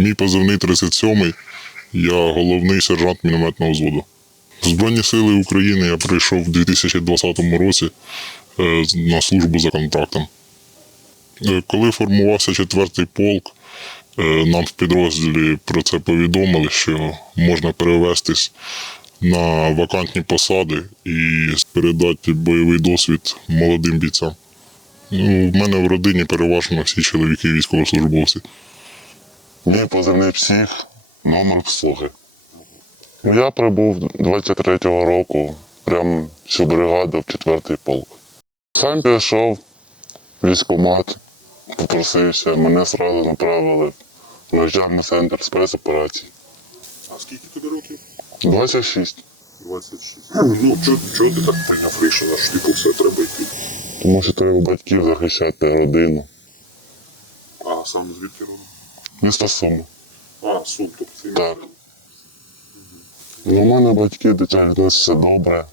Мій позивний 37-й, я головний сержант мінометного взводу. Збройні сили України я прийшов в 2020 році е, на службу за контрактом. Е, Коли формувався четвертий полк, е, нам в підрозділі про це повідомили, що можна перевестись на вакантні посади і передати бойовий досвід молодим бійцям. Ну, в мене в родині переважно всі чоловіки військовослужбовці. Мій позивний псих, номер обслуги. Я прибув 23-го року прямо всю бригаду в 4-й полк. Сам пішов в військкомат, попросився, мене одразу направили в навчальний центр спецоперацій. А скільки тобі років? 26. 26. Ну, чого, чого ти так прийняв рішення, що типу все треба йти? Тому що треба батьків захищати родину. А сам звідки родом? Місто Суми. А, сум, тобто це Так. Ну, у мене батьки до цього відносяться добре.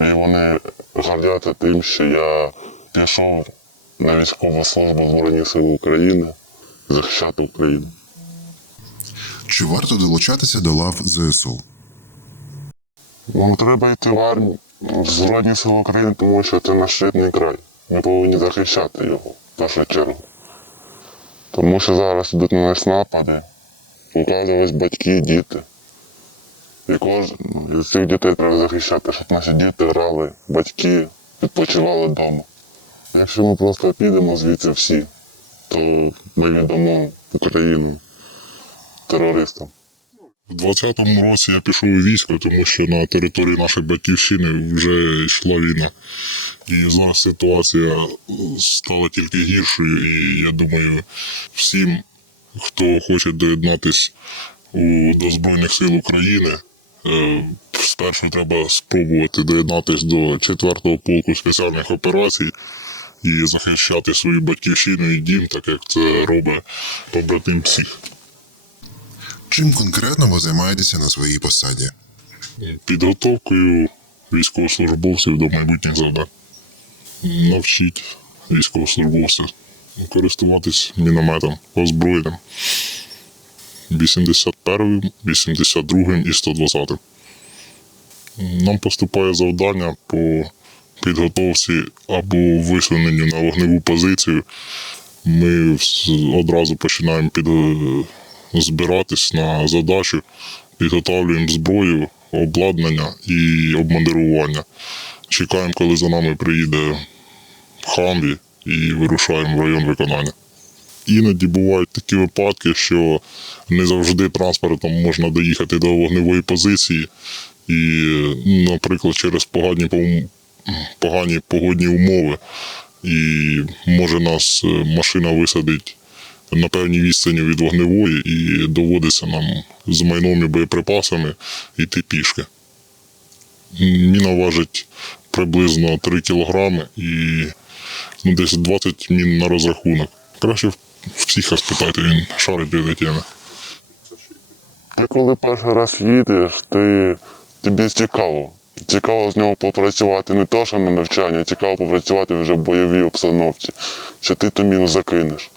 І вони гордяться тим, що я пішов на військову службу в Збройні Сили України захищати Україну. Чи варто долучатися до лав ЗСУ? Нам треба йти в армію в Збройні Сили України, тому що це наш рідний край. Ми повинні захищати його в першу чергу. Тому що зараз йдуть на нас напади, показувались батьки, діти. І кожен із цих дітей треба захищати, щоб наші діти грали, батьки відпочивали вдома. Якщо ми просто підемо звідси всі, то ми віддамо Україну терористам. В 20-му році я пішов у військо, тому що на території нашої батьківщини вже йшла війна. І зараз ситуація стала тільки гіршою, і я думаю, всім, хто хоче доєднатись до Збройних сил України, е, спершу треба спробувати доєднатись до 4-го полку спеціальних операцій і захищати свою батьківщину і дім, так як це робить побратим всіх. Чим конкретно ви займаєтеся на своїй посаді? підготовкою військовослужбовців до майбутніх завдань. Навчіть військовослужбовців користуватись мінометом, озброєнням 81, 82 і 120. Нам поступає завдання по підготовці або висуненню на вогневу позицію. Ми одразу починаємо під, збиратись на задачу, підготовлюємо зброю, обладнання і обмандирування. Чекаємо, коли за нами приїде Хамві і вирушаємо в район виконання. Іноді бувають такі випадки, що не завжди транспортом можна доїхати до вогневої позиції, і, наприклад, через погані, погані погодні умови, і може нас е, машина висадить на певній відстані від вогневої, і доводиться нам з майном і боєприпасами йти пішки. Міна важить приблизно 3 кілограми і ну, десь 20 мін на розрахунок. Краще в в психа спитайте, він шарить біля теми. Коли перший раз їдеш, ти, тобі цікаво. Цікаво з нього попрацювати не то, що на навчання, а цікаво попрацювати вже в бойовій обстановці, що ти ту міну закинеш.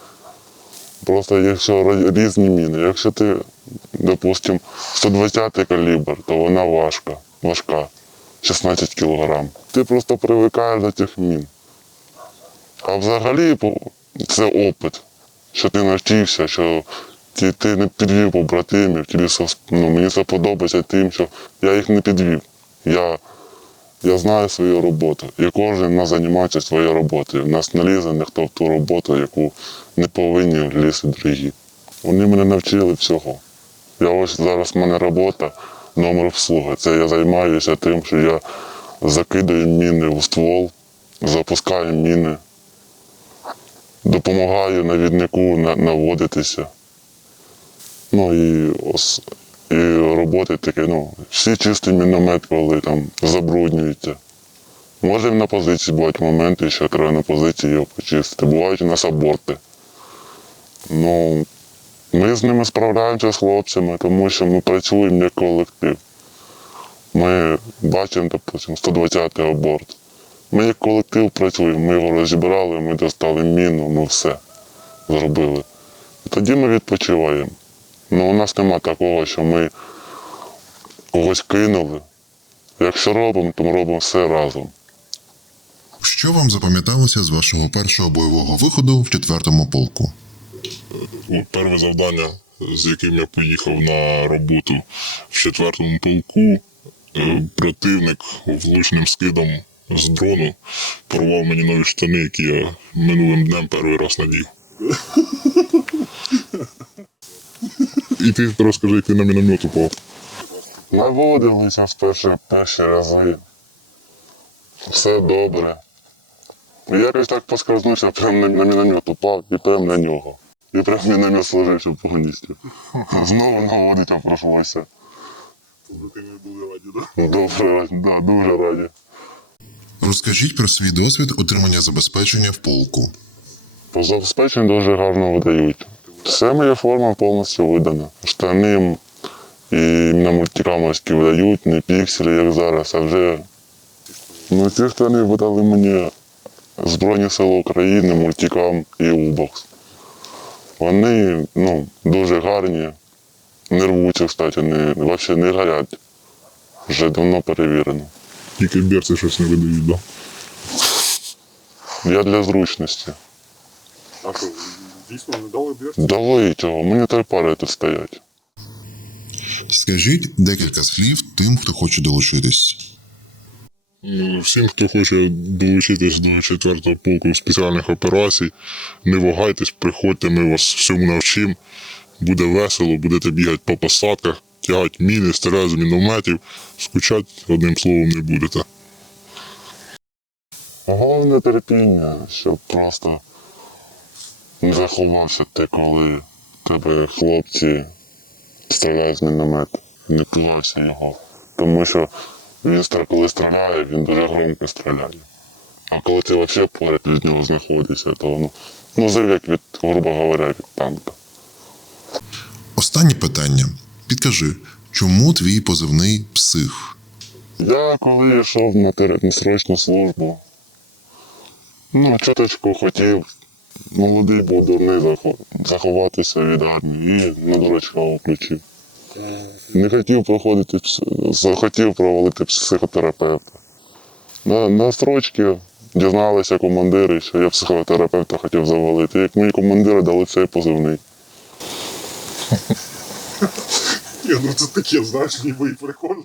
Просто якщо різні міни, якщо ти, допустимо, 120-й калібр, то вона важка, важка, 16 кілограм. Ти просто привикаєш до цих мін. А взагалі це опит, що ти навчився, що ти, ти не підвів побратимів, тобі ну, мені це подобається тим, що я їх не підвів. Я, я знаю свою роботу. І кожен нас займається своєю роботою. У нас не лізе ніхто в ту роботу, яку не повинні лізти другі. Вони мене навчили всього. Я ось зараз в мене робота, номер обслуги. Це я займаюся тим, що я закидаю міни в ствол, запускаю міни, допомагаю навіднику наводитися. Ну і, ос- і роботи такі, ну, всі чистий міномет, коли там забруднюється. Може на позиції бувають моменти, що треба на позиції його почистити. Бувають у нас аборти. Ну, ми з ними справляємося з хлопцями, тому що ми працюємо як колектив. Ми бачимо, допустимо, 120-й аборт. Ми як колектив працюємо, ми його розібрали, ми достали міну, ми все зробили. І тоді ми відпочиваємо. Ну, у нас нема такого, що ми когось кинули. Якщо робимо, то ми робимо все разом. Що вам запам'яталося з вашого першого бойового виходу в четвертому полку? От Перше завдання, з яким я поїхав на роботу в четвертому полку, е, противник влучним скидом з дрону порвав мені нові штани, які я минулим днем перший раз надів. І ти розкажи, як ти на міномет упав. Наводилися в перші, перші рази. Все добре. Якось так поскользнувся, прям на, на міномет упав і прям на нього. І прям міномет сложився повністю. Знову наводити прийшлося. Добре, да, дуже раді. Розкажіть про свій досвід отримання забезпечення в полку. По забезпеченню дуже гарно видають. Все моя форма повністю видана. Штани і на мультикамерські видають, не пікселі, як зараз, а вже. Ну, ці штани видали мені Збройні Сили України, мультикам і Убокс. Вони ну, дуже гарні, не рвуться, кстати, не, взагалі не горять. Вже давно перевірено. Тільки берці щось не видають, да? Я для зручності. Дійсно не дали б Дали цього, мені три пари тут стоять. Скажіть декілька слів тим, хто хоче долучитись. Ну, Всім, хто хоче долучитись до 4-го полку спеціальних операцій, не вагайтесь, приходьте, ми вас всьому навчимо. Буде весело, будете бігати по посадках, тягати міни, стріляти з мінометів, скучати одним словом не будете. Головне терпіння, щоб просто заховався ти, коли тебе хлопці стріляють з міномету. Не пугався його. Тому що він коли стріляє, він дуже громко стріляє. А коли ти взагалі поряд від нього знаходишся, то ну, ну зрив як від, грубо говоря, від танка. Останнє питання. Підкажи, чому твій позивний псих? Я коли йшов на срочну службу, ну, чуточку хотів, молодий був дурний заховатися від армії і на дурачка включив. Не хотів проходити, захотів провалити психотерапевта. На, на строчці дізналися командири, що я психотерапевта хотів завалити. Як мені командири дали цей позивний. Ні, ну це таке, знаєш, ніби і прикольно.